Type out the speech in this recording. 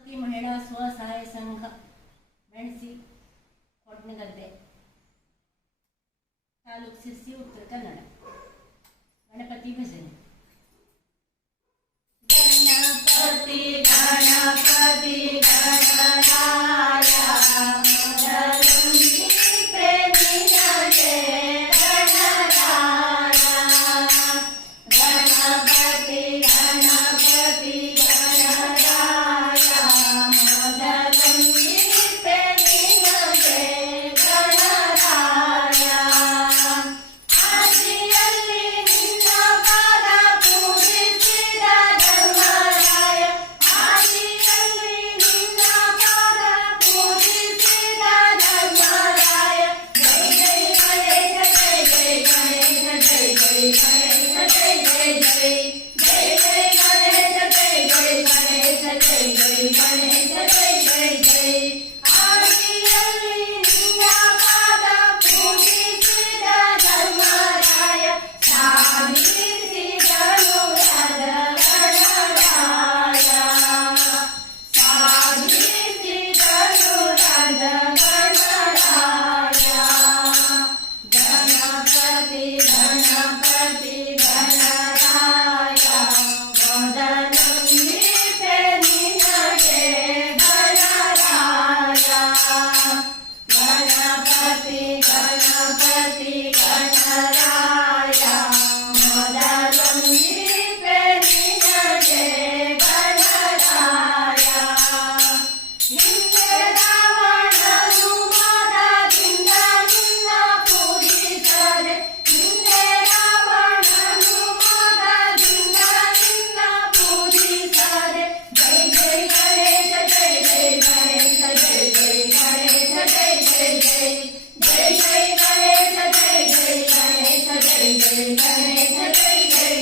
ಗಣಪತಿ ಮಹಿಳಾ ಸ್ವಸಹಾಯ ಸಂಘ ಮೆಣಸಿ ಕೊಡ್ನಗದ್ದೆ ತಾಲೂಕು ಸಿರ್ಸಿ ಉತ್ತರ ಕನ್ನಡ. ಗಣಪತಿ ಭಜನೆ. ಗಣಪತಿ ಗಣಪತಿ ಗಣರಾಯ ಮೊದಲುಂದಿ ಪ್ರೇಮಿನಗೆ ಗಣರಾಯ. ಗಣಪತಿ ಗಣಪತಿ ಗಣರಾಯ ಮೊದಲುಂದಿ ಪ್ರೇಮಿನಗೆ ಗಣರಾಯ. ಆದಿಯಲ್ಲಿ ನಿನ್ನ ಪಾದ ಪೂಜಿಸಿದ ಧರ್ಮರಾಯ. ಆದಿಯಲ್ಲಿ ನಿನ್ನ ಪಾದ ಪೂಜಿಸಿದ ಧರ್ಮರಾಯ. ಜೈ ಜೈ ಗಣೇಶ ಜೈ ಜೈ ಗಣೇಶ ಜೈ ಜೈ ಗಣೇಶ ಜೈ ಜೈ ಜೈ. ಜೈ ಜೈ ಗಣೇಶ ಜೈ ಜೈ ಗಣೇಶ ಜೈ ಜೈ ಗಣೇಶ ಜೈ ಜೈ ಜೈ. ಆದಿಯಲ್ಲಿ ನಿನ್ನ ಪಾದ ಪೂಜಿಸಿದ ಧರ್ಮರಾಯ. ಸಾಧಿಸಿದನು ರಾಜ ಗಣರಾಯ. ಸಾಧಿಸಿದನು ರಾಜ ಗಣರಾಯ. ಗಣಪತಿ ಗಣಪತಿ ಗಣರಾಯ ಮೊದಲುಂದಿ ಪ್ರೇಮಿನಗೆ ಗಣರಾಯ. ಗಣಪತಿ ಗಣಪತಿ ಗಣರಾಯ ಮೊದಲುಂದಿ ಪ್ರೇಮಿನಗೆ ಗಣರಾಯ. ಹಿಂದೆ ರಾವಣನು ಮದದಿಂದ ನಿನ್ನ ಪೂಜಿಸದೆ. ಹಿಂದೆ ರಾವಣನು ಮದದಿಂದ ನಿನ್ನ ಪೂಜಿಸದೆ. ಜೈ ಜೈ ಗಣೇಶ ಜೈ ಜೈ ಗಣೇಶ ಜೈ ಜೈ ಗಣೇಶ ಜೈ ಜೈ ಜೈ. ಜೈ ಜೈ ಗಣೇಶ ಜೈ ಜೈ ಗಣೇಶ ಜೈ ಜೈ ಗಣೇಶ ಜೈ ಜೈ